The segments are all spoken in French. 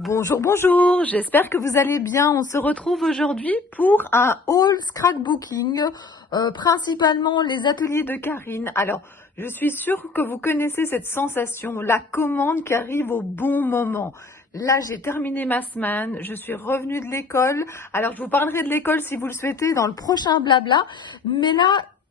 Bonjour, bonjour, j'espère que vous allez bien. On se retrouve aujourd'hui pour un haul scrapbooking, principalement les ateliers de Karine. Alors, je suis sûre que vous connaissez cette sensation, la commande qui arrive au bon moment. Là, j'ai terminé ma semaine, je suis revenue de l'école. Alors, je vous parlerai de l'école si vous le souhaitez dans le prochain blabla, mais là,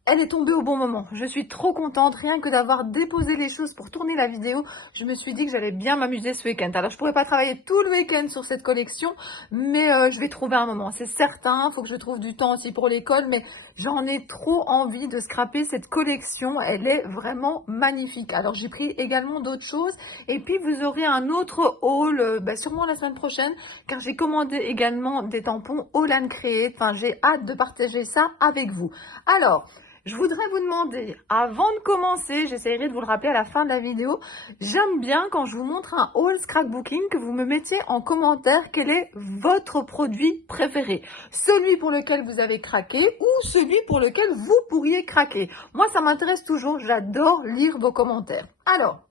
elle est tombée au bon moment. Je suis trop contente, rien que d'avoir déposé les choses pour tourner la vidéo. Je me suis dit que j'allais bien m'amuser ce week-end. Alors, je pourrais pas travailler tout le week-end sur cette collection, mais je vais trouver un moment. C'est certain, il faut que je trouve du temps aussi pour l'école, mais j'en ai trop envie de scraper cette collection. Elle est vraiment magnifique. Alors, j'ai pris également d'autres choses. Et puis, vous aurez un autre haul, sûrement la semaine prochaine, car j'ai commandé également des tampons All & Create. Enfin, j'ai hâte de partager ça avec vous. Alors, je voudrais vous demander, avant de commencer, j'essaierai de vous le rappeler à la fin de la vidéo, j'aime bien quand je vous montre un haul scrapbooking que vous me mettiez en commentaire quel est votre produit préféré. Celui pour lequel vous avez craqué ou celui pour lequel vous pourriez craquer. Moi, ça m'intéresse toujours, j'adore lire vos commentaires. Alors,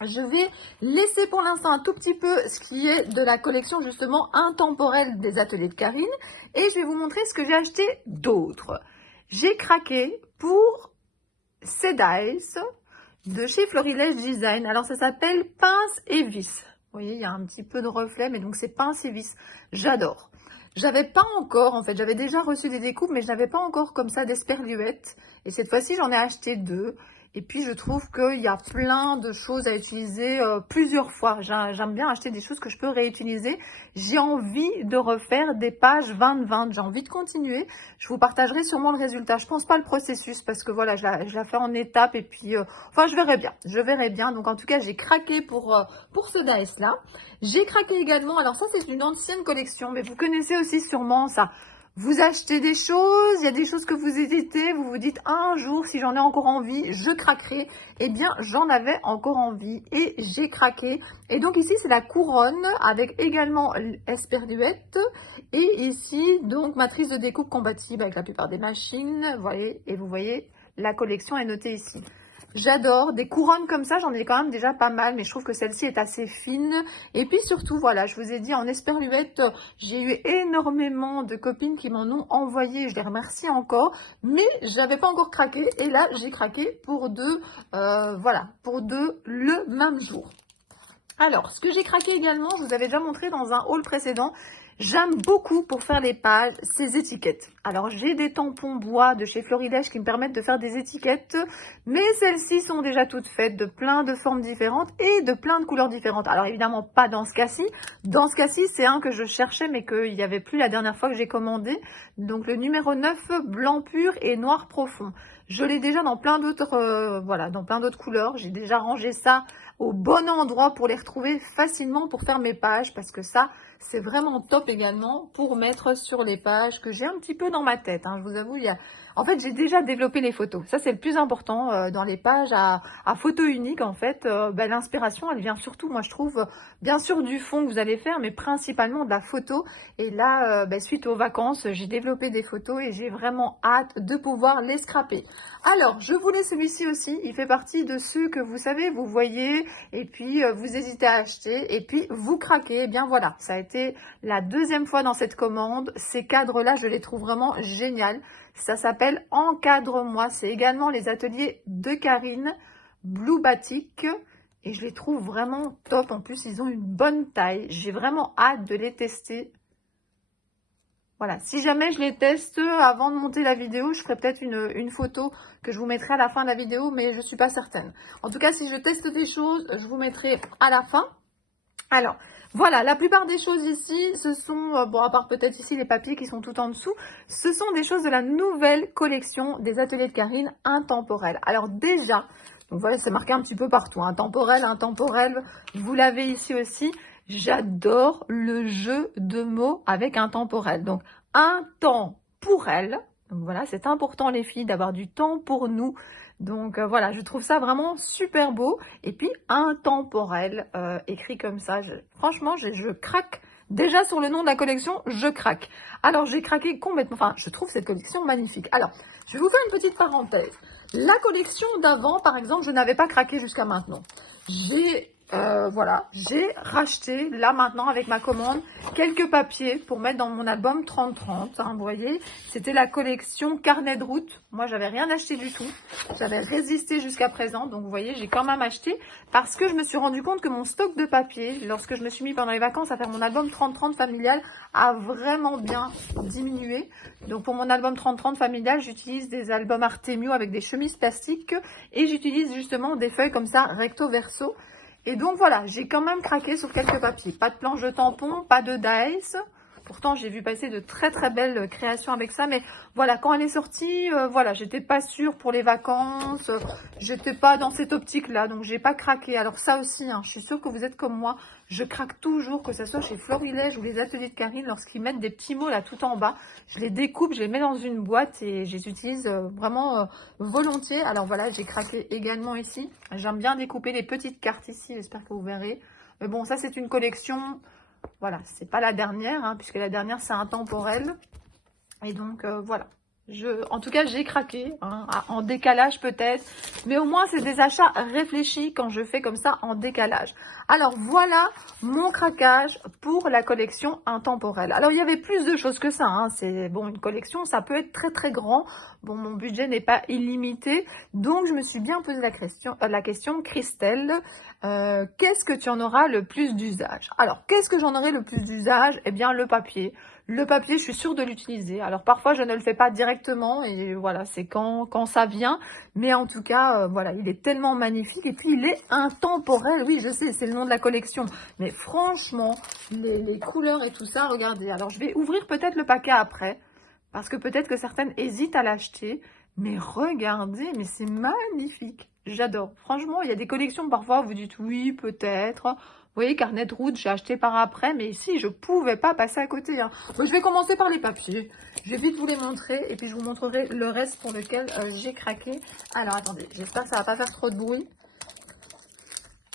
je vais laisser pour l'instant un tout petit peu ce qui est de la collection justement intemporelle des ateliers de Karine et je vais vous montrer ce que j'ai acheté d'autre. J'ai craqué pour ces dice de chez Florilège Design. Alors, ça s'appelle pince et vis. Vous voyez, il y a un petit peu de reflet, mais donc c'est pince et vis. J'adore. J'avais pas encore, en fait, j'avais déjà reçu des découpes, mais je n'avais pas encore comme ça d'esperluettes. Et cette fois-ci, j'en ai acheté 2. Et puis, je trouve qu'il y a plein de choses à utiliser plusieurs fois. J'aime bien acheter des choses que je peux réutiliser. J'ai envie de refaire des pages 20-20. J'ai envie de continuer. Je vous partagerai sûrement le résultat. Je pense pas le processus parce que voilà, je la fais en étapes et puis, enfin, je verrai bien. Je verrai bien. Donc, en tout cas, j'ai craqué pour ce dice-là. J'ai craqué également. Alors, ça, c'est une ancienne collection, mais vous connaissez aussi sûrement ça. Vous achetez des choses, il y a des choses que vous hésitez, vous vous dites un jour si j'en ai encore envie, je craquerai. Eh bien, j'en avais encore envie et j'ai craqué. Et donc ici, c'est la couronne avec également esperluette et ici, donc matrice de découpe compatible avec la plupart des machines. Voilà, et vous voyez, la collection est notée ici. J'adore des couronnes comme ça, j'en ai quand même déjà pas mal, mais je trouve que celle-ci est assez fine. Et puis surtout, voilà, je vous ai dit en esperluette, j'ai eu énormément de copines qui m'en ont envoyé, je les remercie encore, mais j'avais pas encore craqué. Et là, j'ai craqué pour deux, voilà, pour deux le même jour. Alors, ce que j'ai craqué également, je vous avais déjà montré dans un haul précédent, j'aime beaucoup pour faire les pages, ces étiquettes. Alors, j'ai des tampons bois de chez Florilège qui me permettent de faire des étiquettes, mais celles-ci sont déjà toutes faites de plein de formes différentes et de plein de couleurs différentes. Alors, évidemment, pas dans ce cas-ci. Dans ce cas-ci, c'est un que je cherchais, mais qu'il n'y avait plus la dernière fois que j'ai commandé. Donc, le numéro 9, blanc pur et noir profond. Je l'ai déjà dans plein d'autres voilà, dans plein d'autres couleurs. J'ai déjà rangé ça au bon endroit pour les retrouver facilement pour faire mes pages parce que ça, c'est vraiment top également pour mettre sur les pages que j'ai un petit peu dans ma tête. Hein. Je vous avoue, en fait, j'ai déjà développé les photos. Ça, c'est le plus important dans les pages à photo unique. En fait, l'inspiration, elle vient surtout, moi, je trouve, bien sûr du fond que vous allez faire, mais principalement de la photo. Et là, suite aux vacances, j'ai développé des photos et j'ai vraiment hâte de pouvoir les scraper. Alors, je voulais celui-ci aussi. Il fait partie de ceux que vous savez, vous voyez, et puis vous hésitez à acheter, et puis vous craquez. Eh bien voilà, ça a été la deuxième fois dans cette commande. Ces cadres-là, je les trouve vraiment géniaux. Ça s'appelle Encadre-moi. C'est également les ateliers de Karine, Blue Batik. Et je les trouve vraiment top. En plus, ils ont une bonne taille. J'ai vraiment hâte de les tester. Voilà, si jamais je les teste avant de monter la vidéo, je ferai peut-être une photo que je vous mettrai à la fin de la vidéo, mais je ne suis pas certaine. En tout cas, si je teste des choses, je vous mettrai à la fin. Alors, voilà, la plupart des choses ici, ce sont, bon, à part peut-être ici les papiers qui sont tout en dessous, ce sont des choses de la nouvelle collection des ateliers de Karine intemporelle. Alors déjà, donc voilà, c'est marqué un petit peu partout, intemporel, intemporel, vous l'avez ici aussi. J'adore le jeu de mots avec intemporel. Donc, un temps pour elle. Donc voilà, c'est important les filles d'avoir du temps pour nous. Donc voilà, je trouve ça vraiment super beau. Et puis intemporel, écrit comme ça. Franchement, je craque Déjà, sur le nom de la collection, je craque. Alors, j'ai craqué complètement. Enfin, je trouve cette collection magnifique. Alors, je vais vous faire une petite parenthèse. La collection d'avant, par exemple, je n'avais pas craqué jusqu'à maintenant. Voilà, j'ai racheté, là maintenant, avec ma commande, quelques papiers pour mettre dans mon album 30-30. Hein, vous voyez, c'était la collection carnet de route. Moi, j'avais rien acheté du tout. J'avais résisté jusqu'à présent. Donc, vous voyez, j'ai quand même acheté parce que je me suis rendu compte que mon stock de papier, lorsque je me suis mis pendant les vacances à faire mon album 30-30 familial, a vraiment bien diminué. Donc, pour mon album 30-30 familial, j'utilise des albums Artemio avec des chemises plastiques et j'utilise justement des feuilles comme ça, recto verso. Et donc voilà, j'ai quand même craqué sur quelques papiers. Pas de planche de tampon, pas de dice. Pourtant, j'ai vu passer de très très belles créations avec ça. Mais voilà, quand elle est sortie, voilà, j'étais pas sûre pour les vacances. J'étais pas dans cette optique-là, donc j'ai pas craqué. Alors ça aussi, hein, je suis sûre que vous êtes comme moi. Je craque toujours, que ce soit chez Florilège ou les ateliers de Karine, lorsqu'ils mettent des petits mots là tout en bas. Je les découpe, je les mets dans une boîte et je les utilise vraiment volontiers. Alors voilà, j'ai craqué également ici. J'aime bien découper les petites cartes ici, j'espère que vous verrez. Mais bon, ça c'est une collection... Voilà, c'est pas la dernière, hein, puisque la dernière, c'est intemporel. Et donc, voilà. En tout cas, j'ai craqué, hein, en décalage peut-être. Mais au moins, c'est des achats réfléchis quand je fais comme ça en décalage. Alors, voilà mon craquage pour la collection intemporelle. Alors, il y avait plus de choses que ça. Hein. C'est bon, une collection, ça peut être très, très grand. Bon, mon budget n'est pas illimité. Donc, je me suis bien posé la question Christelle, qu'est-ce que tu en auras le plus d'usage? Alors, qu'est-ce que j'en aurai le plus d'usage? Eh bien, le papier. Le papier, je suis sûre de l'utiliser. Alors, parfois, je ne le fais pas directement et voilà, c'est quand ça vient. Mais en tout cas, voilà, il est tellement magnifique et puis il est intemporel. Oui, je sais, c'est le nom de la collection. Mais franchement, les couleurs et tout ça, regardez. Alors, je vais ouvrir peut-être le paquet après parce que peut-être que certaines hésitent à l'acheter. Mais regardez, mais c'est magnifique. J'adore. Franchement, il y a des collections, parfois, vous dites oui, peut-être. Vous voyez, carnet de route, j'ai acheté par après, mais ici, je pouvais pas passer à côté. Hein. Bon, je vais commencer par les papiers. Je vais vite vous les montrer, et puis je vous montrerai le reste pour lequel j'ai craqué. Alors, attendez, j'espère que ça va pas faire trop de bruit.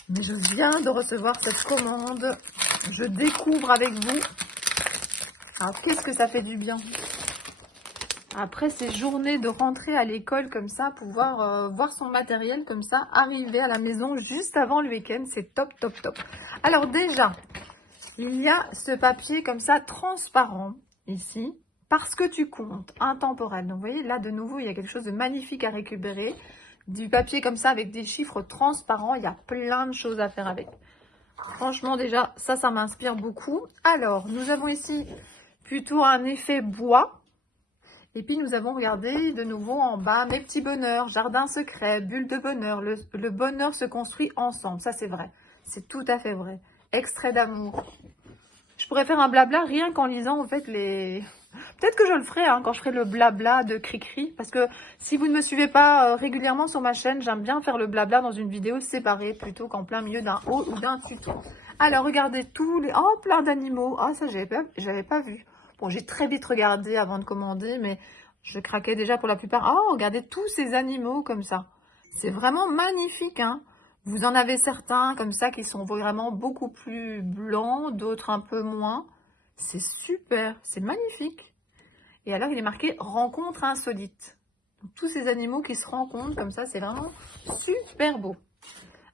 Mais je viens de recevoir cette commande. Je découvre avec vous. Alors, qu'est-ce que ça fait du bien? Après ces journées de rentrée à l'école comme ça, pouvoir voir son matériel comme ça, arriver à la maison juste avant le week-end, c'est top, top, top. Alors déjà, il y a ce papier comme ça transparent ici, parce que tu comptes, intemporel. Donc vous voyez, là de nouveau, il y a quelque chose de magnifique à récupérer. Du papier comme ça avec des chiffres transparents, il y a plein de choses à faire avec. Franchement déjà, ça m'inspire beaucoup. Alors, nous avons ici plutôt un effet bois. Et puis, nous avons regardé de nouveau en bas, mes petits bonheurs, jardin secret, bulle de bonheur. Le bonheur se construit ensemble. Ça, c'est vrai. C'est tout à fait vrai. Extrait d'amour. Je pourrais faire un blabla rien qu'en lisant, en fait, les... Peut-être que je le ferai hein, quand je ferai le blabla de Cricri. Parce que si vous ne me suivez pas régulièrement sur ma chaîne, j'aime bien faire le blabla dans une vidéo séparée plutôt qu'en plein milieu d'un haut ou d'un tuto. Alors, regardez tous les... Oh, plein d'animaux. Ah, ça, j'avais pas vu. Bon, j'ai très vite regardé avant de commander, mais je craquais déjà pour la plupart. Oh, regardez tous ces animaux comme ça. C'est vraiment magnifique, hein. Vous en avez certains comme ça qui sont vraiment beaucoup plus blancs, d'autres un peu moins. C'est super, c'est magnifique. Et alors, il est marqué « Rencontre insolite ». Tous ces animaux qui se rencontrent comme ça, c'est vraiment super beau.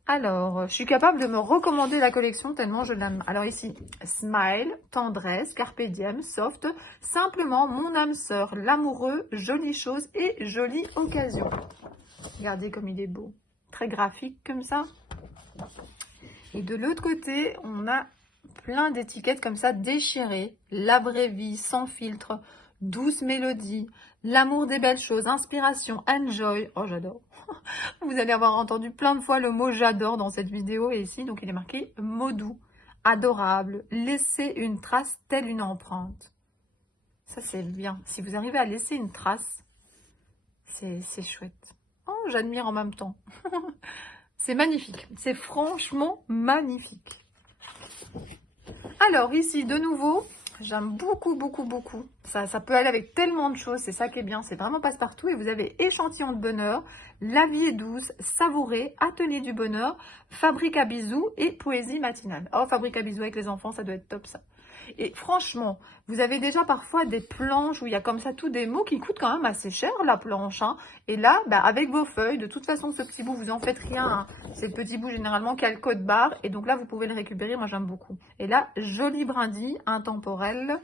Alors, je suis capable de me recommander la collection tellement je l'aime. Alors ici, Smile, Tendresse, Carpe Diem, Soft, Simplement, Mon âme sœur, L'amoureux, Jolie chose et Jolie occasion. Regardez comme il est beau. Très graphique comme ça. Et de l'autre côté, on a plein d'étiquettes comme ça déchirées. La vraie vie, sans filtre, douce mélodie, l'amour des belles choses, inspiration, enjoy. Oh, j'adore. Vous allez avoir entendu plein de fois le mot j'adore dans cette vidéo. Et ici, donc il est marqué mot doux, adorable, laisser une trace telle une empreinte. Ça, c'est bien. Si vous arrivez à laisser une trace, c'est chouette. Oh, j'admire en même temps. C'est magnifique. C'est franchement magnifique. Alors, ici, de nouveau, j'aime beaucoup, beaucoup, beaucoup. Ça peut aller avec tellement de choses. C'est ça qui est bien. C'est vraiment passe-partout. Et vous avez échantillon de bonheur, la vie est douce, savourée, atelier du bonheur, fabrique à bisous et poésie matinale. Oh, fabrique à bisous avec les enfants, ça doit être top, ça. Et franchement, vous avez déjà parfois des planches où il y a comme ça tous des mots qui coûtent quand même assez cher, la planche, hein. Et là, bah, avec vos feuilles, de toute façon, ce petit bout, vous en faites rien, hein. C'est le petit bout généralement qui a le code barre. Et donc là, vous pouvez le récupérer. Moi, j'aime beaucoup. Et là, joli brindille, intemporel.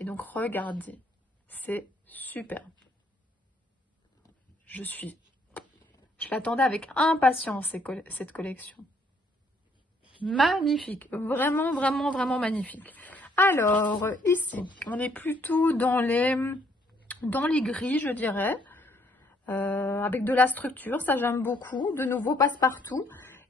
Et donc, regardez. C'est super. Je l'attendais avec impatience, cette collection. Magnifique. Vraiment, vraiment, vraiment magnifique. Alors, ici, on est plutôt dans les gris, je dirais. Avec de la structure, ça j'aime beaucoup. De nouveau, passe-partout.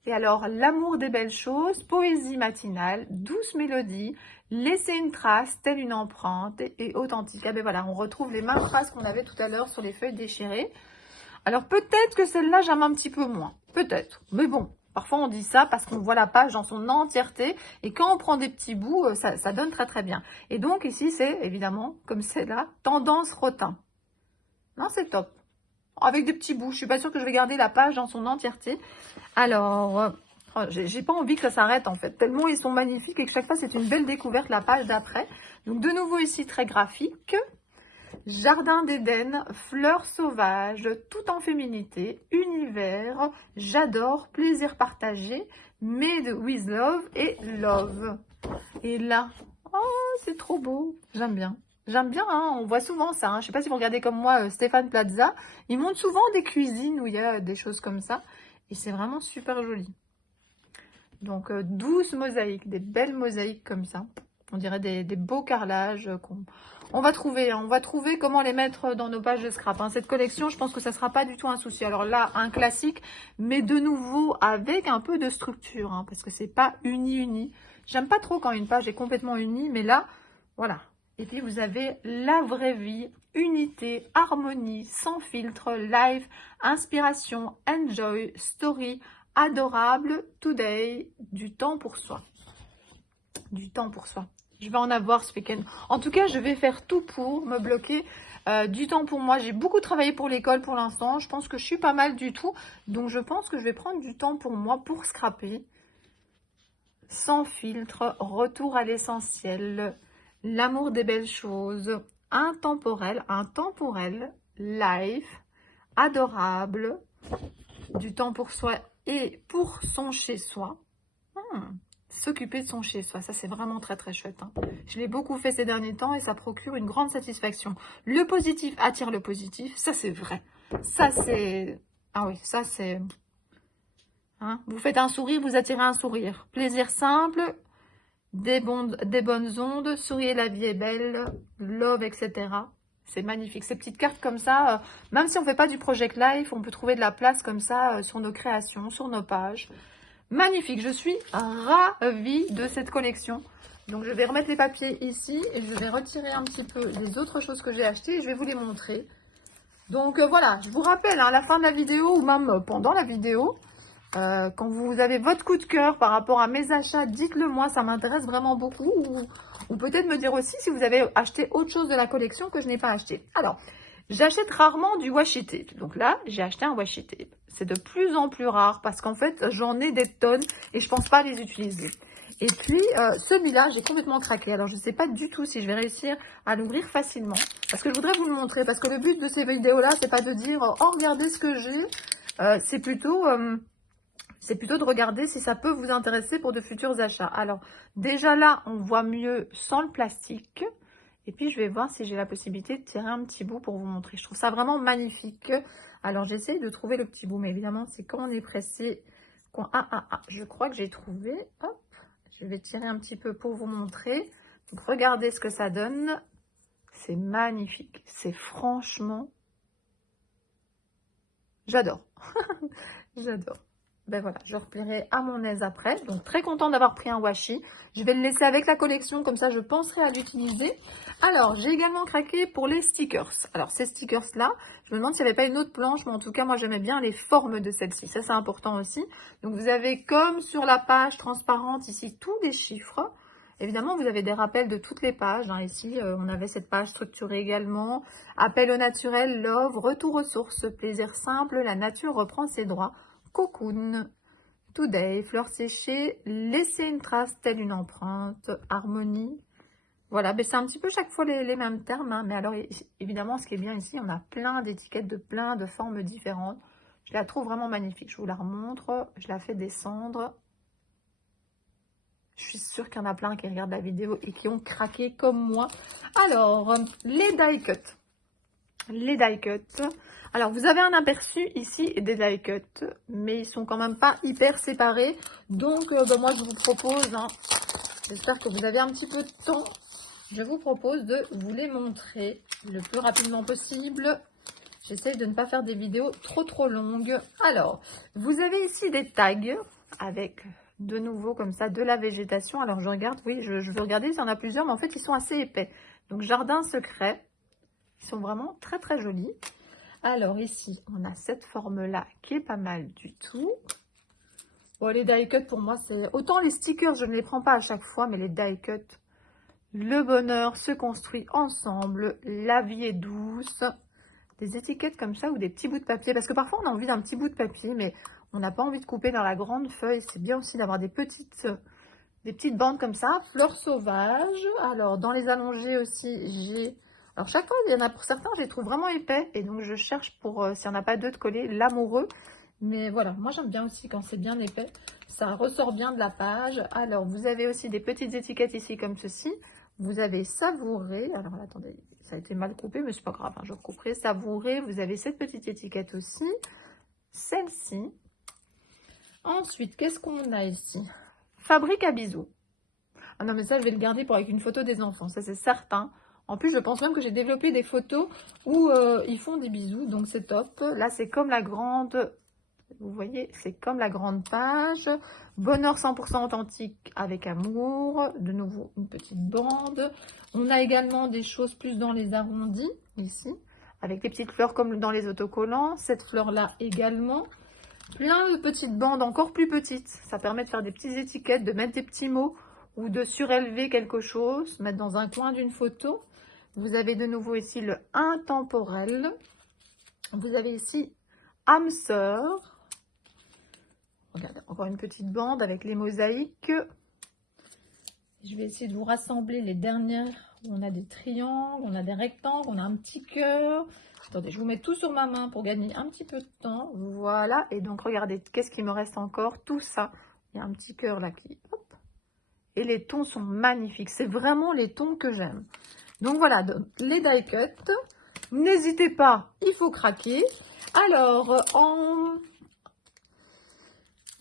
Et alors, l'amour des belles choses, poésie matinale, douce mélodie, laisser une trace, telle une empreinte et authentique. Ah ben voilà, on retrouve les mêmes phrases qu'on avait tout à l'heure sur les feuilles déchirées. Alors, peut-être que celle-là, j'aime un petit peu moins. Peut-être. Mais bon, parfois on dit ça parce qu'on voit la page dans son entièreté. Et quand on prend des petits bouts, ça donne très très bien. Et donc, ici, c'est évidemment, comme c'est là, tendance rotin. Non, c'est top. Avec des petits bouts. Je suis pas sûre que je vais garder la page dans son entièreté. Alors, j'ai pas envie que ça s'arrête en fait. Tellement ils sont magnifiques et que chaque fois, c'est une belle découverte la page d'après. Donc, de nouveau ici, très graphique. Jardin d'Éden, fleurs sauvages, tout en féminité, univers, j'adore, plaisir partagé, made with love et love. Et là, oh, c'est trop beau, j'aime bien. J'aime bien, hein, on voit souvent ça. Hein. Je ne sais pas si vous regardez comme moi Stéphane Plaza. Il montre souvent des cuisines où il y a des choses comme ça. Et c'est vraiment super joli. Donc, 12 mosaïques, des belles mosaïques comme ça. On dirait des beaux carrelages on va trouver comment les mettre dans nos pages de scrap. Hein. Cette collection, je pense que ça ne sera pas du tout un souci. Alors là, un classique, mais de nouveau avec un peu de structure, hein, parce que c'est pas uni. J'aime pas trop quand une page est complètement unie, mais là, voilà. Et puis vous avez la vraie vie, unité, harmonie, sans filtre, live, inspiration, enjoy, story, adorable, today, du temps pour soi. Du temps pour soi. Je vais en avoir ce week-end. En tout cas, je vais faire tout pour me bloquer du temps pour moi. J'ai beaucoup travaillé pour l'école pour l'instant. Je pense que je suis pas mal du tout. Donc, je pense que je vais prendre du temps pour moi pour scraper. Sans filtre, retour à l'essentiel, l'amour des belles choses, intemporel, life, adorable, du temps pour soi et pour son chez-soi. S'occuper de son chez-soi, ça c'est vraiment très très chouette. Hein. Je l'ai beaucoup fait ces derniers temps et ça procure une grande satisfaction. Le positif attire le positif, ça c'est vrai. Ça c'est... Ah oui, ça c'est... Hein. Vous faites un sourire, vous attirez un sourire. Plaisir simple, des bonnes ondes, souriez, la vie est belle, love, etc. C'est magnifique. Ces petites cartes comme ça, même si on ne fait pas du Project Life, on peut trouver de la place comme ça sur nos créations, sur nos pages. Magnifique, je suis ravie de cette collection. Donc, je vais remettre les papiers ici et je vais retirer un petit peu les autres choses que j'ai achetées et je vais vous les montrer. Donc, voilà, je vous rappelle, hein, à la fin de la vidéo ou même pendant la vidéo, quand vous avez votre coup de cœur par rapport à mes achats, dites-le moi, ça m'intéresse vraiment beaucoup. Ou peut-être me dire aussi si vous avez acheté autre chose de la collection que je n'ai pas acheté. Alors, j'achète rarement du washi tape. Donc là, j'ai acheté un washi tape. C'est de plus en plus rare parce qu'en fait, j'en ai des tonnes et je pense pas les utiliser. Et puis, celui-là, j'ai complètement craqué. Alors, je ne sais pas du tout si je vais réussir à l'ouvrir facilement. Parce que je voudrais vous le montrer. Parce que le but de ces vidéos-là, c'est pas de dire « Oh, regardez ce que j'ai ». C'est plutôt de regarder si ça peut vous intéresser pour de futurs achats. Alors, déjà là, on voit mieux sans le plastique. Et puis, je vais voir si j'ai la possibilité de tirer un petit bout pour vous montrer. Je trouve ça vraiment magnifique. Alors, j'essaye de trouver le petit bout. Mais évidemment, c'est quand on est pressé. Je crois que j'ai trouvé. Hop, je vais tirer un petit peu pour vous montrer. Donc, regardez ce que ça donne. C'est magnifique. C'est franchement... J'adore. J'adore. Ben voilà, je replierai à mon aise après. Donc, très contente d'avoir pris un washi. Je vais le laisser avec la collection, comme ça, je penserai à l'utiliser. Alors, j'ai également craqué pour les stickers. Alors, ces stickers-là, je me demande s'il n'y avait pas une autre planche, mais en tout cas, moi, j'aimais bien les formes de celle-ci. Ça, c'est important aussi. Donc, vous avez, comme sur la page transparente, ici, tous les chiffres. Évidemment, vous avez des rappels de toutes les pages. Hein. Ici, on avait cette page structurée également. Appel au naturel, love, retour aux sources, plaisir simple, la nature reprend ses droits. Cocoon, today, fleurs séchées, laisser une trace telle une empreinte, harmonie, Voilà, ben c'est un petit peu chaque fois les mêmes termes, hein. Mais alors, évidemment, ce qui est bien ici, on a plein d'étiquettes de plein de formes différentes. Je la trouve vraiment magnifique. Je vous la remontre. Je la fais descendre. Je suis sûre qu'il y en a plein qui regardent la vidéo et qui ont craqué comme moi. Alors, les die cuts. Les die cuts. Alors, vous avez un aperçu ici des die cuts, mais ils sont quand même pas hyper séparés. Donc, ben moi, je vous propose, hein, j'espère que vous avez un petit peu de temps, je vous propose de vous les montrer le plus rapidement possible. J'essaie de ne pas faire des vidéos trop longues. Alors, vous avez ici des tags avec de nouveau comme ça de la végétation. Alors, je regarde, oui, je veux regarder s'il y en a plusieurs, mais en fait, ils sont assez épais. Donc, jardin secret. Ils sont vraiment très jolis. Alors, ici, on a cette forme-là qui est pas mal du tout. Bon, les die cuts, pour moi, c'est... Autant les stickers, je ne les prends pas à chaque fois, mais les die cuts, le bonheur se construit ensemble. La vie est douce. Des étiquettes comme ça ou des petits bouts de papier. Parce que parfois, on a envie d'un petit bout de papier, mais on n'a pas envie de couper dans la grande feuille. C'est bien aussi d'avoir des petites bandes comme ça. Fleurs sauvages. Alors, dans les allongés aussi, j'ai... Alors, chaque fois, il y en a pour certains, je les trouve vraiment épais. Et donc, je cherche pour, s'il n'y en a pas deux, de coller l'amoureux. Mais voilà, moi, j'aime bien aussi quand c'est bien épais. Ça ressort bien de la page. Alors, vous avez aussi des petites étiquettes ici comme ceci. Vous avez savouré. Alors, attendez, ça a été mal coupé, mais c'est pas grave, hein, je recouperai. Savouré, vous avez cette petite étiquette aussi. Celle-ci. Ensuite, qu'est-ce qu'on a ici? Fabrique à bisous. Ah non, mais ça, je vais le garder pour avec une photo des enfants, ça c'est certain. En plus, je pense même que j'ai développé des photos où ils font des bisous, donc c'est top. Là, c'est comme la grande... Vous voyez, c'est comme la grande page. Bonheur 100% authentique avec amour. De nouveau, une petite bande. On a également des choses plus dans les arrondis, ici. Avec des petites fleurs comme dans les autocollants. Cette fleur-là également. Plein de petites bandes encore plus petites. Ça permet de faire des petites étiquettes, de mettre des petits mots ou de surélever quelque chose, mettre dans un coin d'une photo. Vous avez de nouveau ici le intemporel. Vous avez ici âme sœur. Regardez, encore une petite bande avec les mosaïques. Je vais essayer de vous rassembler les dernières. On a des triangles, on a des rectangles, on a un petit cœur. Attendez, je vous mets tout sur ma main pour gagner un petit peu de temps. Voilà, et donc regardez, qu'est-ce qui me reste encore? Tout ça. Il y a un petit cœur là qui... Hop. Et les tons sont magnifiques. C'est vraiment les tons que j'aime. Donc voilà, donc, les die cuts. N'hésitez pas, il faut craquer. Alors,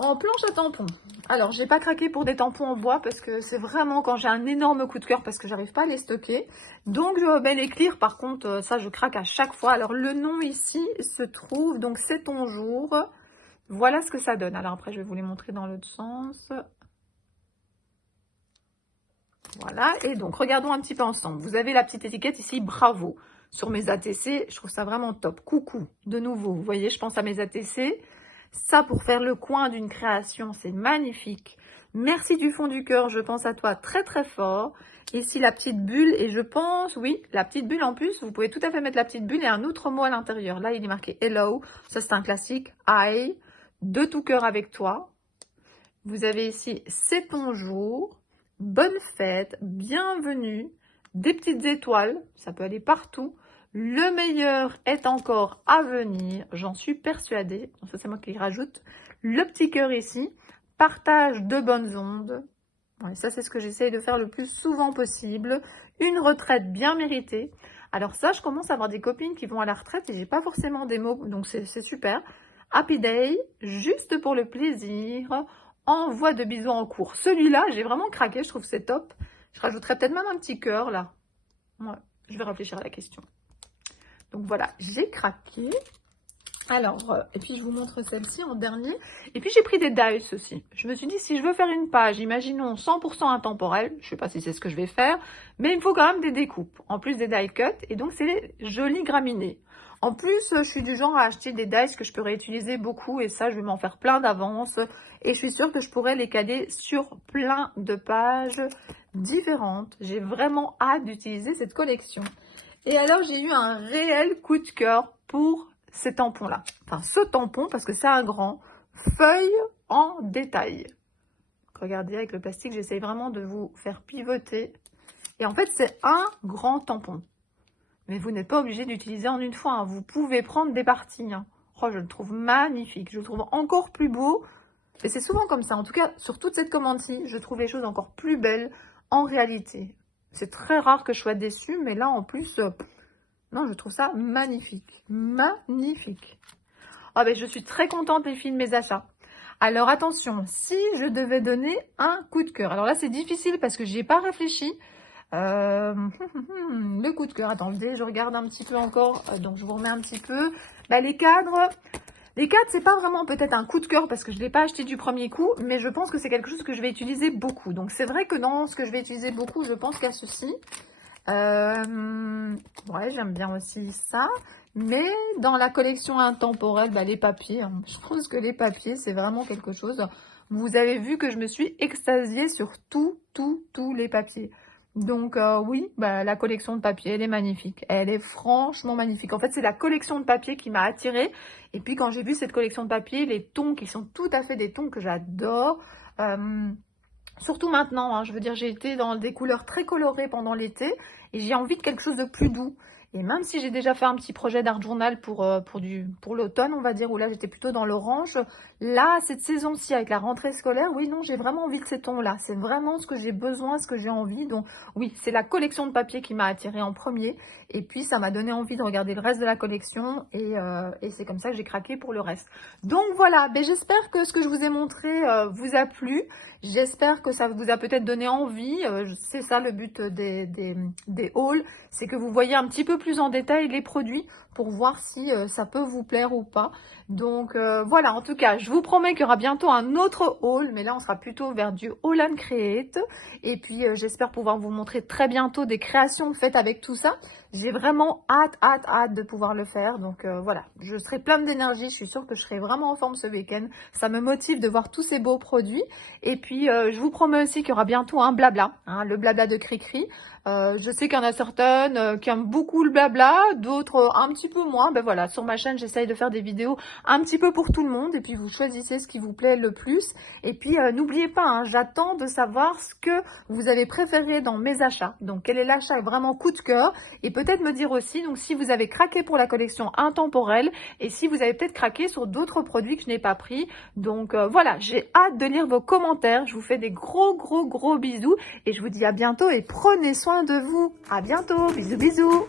en planche à tampons. Alors, j'ai pas craqué pour des tampons en bois parce que c'est vraiment quand j'ai un énorme coup de cœur parce que j'arrive pas à les stocker. Donc, les clear, par contre, ça, je craque à chaque fois. Alors, le nom ici se trouve, donc, c'est ton jour. Voilà ce que ça donne. Alors, après, je vais vous les montrer dans l'autre sens. Voilà. Et donc, regardons un petit peu ensemble. Vous avez la petite étiquette ici, bravo. Sur mes ATC, je trouve ça vraiment top. Coucou, de nouveau. Vous voyez, je pense à mes ATC. Ça, pour faire le coin d'une création, c'est magnifique. Merci du fond du cœur, je pense à toi très fort. Ici, la petite bulle, et je pense, oui, la petite bulle en plus, vous pouvez tout à fait mettre la petite bulle et un autre mot à l'intérieur. Là, il est marqué Hello, ça c'est un classique. I, de tout cœur avec toi. Vous avez ici, c'est ton jour, bonne fête, bienvenue, des petites étoiles, ça peut aller partout. Le meilleur est encore à venir, j'en suis persuadée. Ça, c'est moi qui rajoute. Le petit cœur ici. Partage de bonnes ondes. Ouais, ça, c'est ce que j'essaye de faire le plus souvent possible. Une retraite bien méritée. Alors ça, je commence à avoir des copines qui vont à la retraite et j'ai pas forcément des mots, donc c'est super. Happy Day, juste pour le plaisir. Envoi de bisous en cours. Celui-là, j'ai vraiment craqué, je trouve que c'est top. Je rajouterais peut-être même un petit cœur, là. Ouais, je vais réfléchir à la question. Donc voilà, j'ai craqué. Alors, et puis je vous montre celle-ci en dernier. Et puis j'ai pris des dies aussi. Je me suis dit, si je veux faire une page, imaginons 100% intemporelle, je ne sais pas si c'est ce que je vais faire, mais il me faut quand même des découpes, en plus des die cuts, et donc c'est les jolis graminées. En plus, je suis du genre à acheter des dies que je peux réutiliser beaucoup, et ça, je vais m'en faire plein d'avance, et je suis sûre que je pourrais les caler sur plein de pages différentes. J'ai vraiment hâte d'utiliser cette collection. Et alors, j'ai eu un réel coup de cœur pour ces tampons-là. Enfin, ce tampon, parce que c'est un grand. Feuille en détail. Regardez, avec le plastique, j'essaye vraiment de vous faire pivoter. Et en fait, c'est un grand tampon. Mais vous n'êtes pas obligé d'utiliser en une fois, hein. Vous pouvez prendre des parties, hein. Oh, je le trouve magnifique. Je le trouve encore plus beau. Et c'est souvent comme ça. En tout cas, sur toute cette commande-ci, je trouve les choses encore plus belles en réalité. C'est très rare que je sois déçue, mais là, en plus, non, je trouve ça magnifique. Magnifique. Ah ben, je suis très contente, les filles, de mes achats. Alors, attention, si je devais donner un coup de cœur. Alors là, c'est difficile parce que j'y ai pas réfléchi. Le coup de cœur, attendez, je regarde un petit peu encore, donc je vous remets un petit peu. Bah, les cadres, c'est pas vraiment peut-être un coup de cœur parce que je ne l'ai pas acheté du premier coup, mais je pense que c'est quelque chose que je vais utiliser beaucoup. Donc c'est vrai que dans ce que je vais utiliser beaucoup, je pense qu'à ceci. Ouais, j'aime bien aussi ça. Mais dans la collection intemporelle, bah, les papiers, hein. Je pense que les papiers, c'est vraiment quelque chose. Vous avez vu que je me suis extasiée sur tous les papiers. Donc oui, bah, la collection de papier, elle est magnifique. Elle est franchement magnifique. En fait, c'est la collection de papier qui m'a attirée. Et puis quand j'ai vu cette collection de papier, les tons qui sont tout à fait des tons que j'adore. Surtout maintenant, hein, je veux dire, j'ai été dans des couleurs très colorées pendant l'été et j'ai envie de quelque chose de plus doux. Et même si j'ai déjà fait un petit projet d'art journal pour l'automne, on va dire, où là j'étais plutôt dans l'orange, là, cette saison-ci, avec la rentrée scolaire, oui, non, j'ai vraiment envie de ces tons-là. C'est vraiment ce que j'ai besoin, ce que j'ai envie. Donc oui, c'est la collection de papier qui m'a attirée en premier. Et puis, ça m'a donné envie de regarder le reste de la collection. Et c'est comme ça que j'ai craqué pour le reste. Donc voilà, ben, j'espère que ce que je vous ai montré vous a plu. J'espère que ça vous a peut-être donné envie. C'est ça le but des hauls, c'est que vous voyez un petit peu plus en détail les produits pour voir si ça peut vous plaire ou pas. Donc voilà, en tout cas, je vous promets qu'il y aura bientôt un autre haul, mais là on sera plutôt vers du haul and create. Et puis j'espère pouvoir vous montrer très bientôt des créations faites avec tout ça. J'ai vraiment hâte de pouvoir le faire. Donc voilà, je serai pleine d'énergie. Je suis sûre que je serai vraiment en forme ce week-end. Ça me motive de voir tous ces beaux produits. Et puis, je vous promets aussi qu'il y aura bientôt un blabla, hein, le blabla de Cricri. Je sais qu'il y en a certaines qui aiment beaucoup le blabla, d'autres un petit peu moins. Ben voilà, sur ma chaîne, j'essaye de faire des vidéos un petit peu pour tout le monde. Et puis, vous choisissez ce qui vous plaît le plus. Et puis, n'oubliez pas, hein, j'attends de savoir ce que vous avez préféré dans mes achats. Donc, quel est l'achat vraiment coup de cœur. Et peut-être me dire aussi, donc, si vous avez craqué pour la collection intemporelle et si vous avez peut-être craqué sur d'autres produits que je n'ai pas pris. Donc, voilà, j'ai hâte de lire vos commentaires. Je vous fais des gros bisous et je vous dis à bientôt et prenez soin de vous. À bientôt. Bisous.